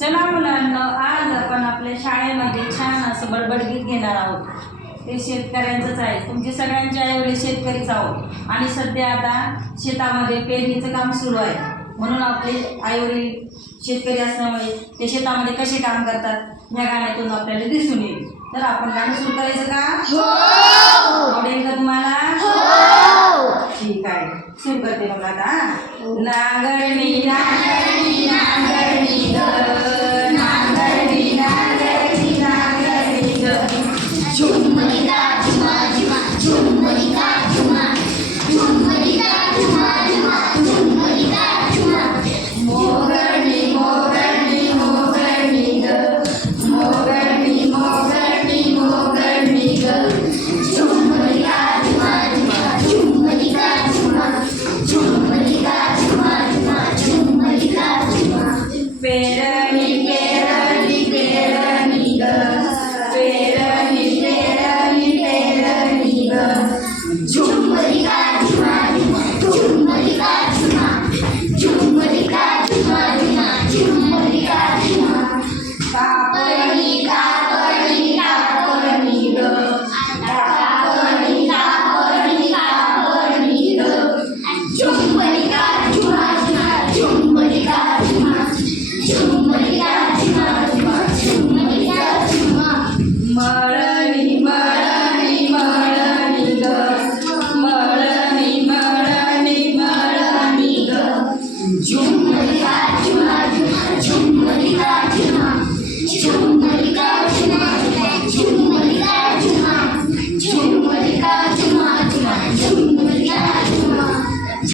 चला मुलांना आज आपण आपल्या शाळेमध्ये छान असं बडबड गीत घेणार आहोत. ते शेतकऱ्यांचंच आहे. तुमचे सगळ्यांचे आईवडील शेतकरीच आहोत. आणि सध्या आता शेतामध्ये पेरणीचं काम सुरू आहे. म्हणून आपले आईवडील शेतकरी असल्यामुळे ते शेतामध्ये कसे काम करतात या गाण्यातून आपल्याला दिसून येईल. तर आपण गाणं सुरू करायचं का? आवडेल का तुम्हाला? ठीक आहे. सुरू करते मग आता नांगरणी नांगरणी. Vera Нічого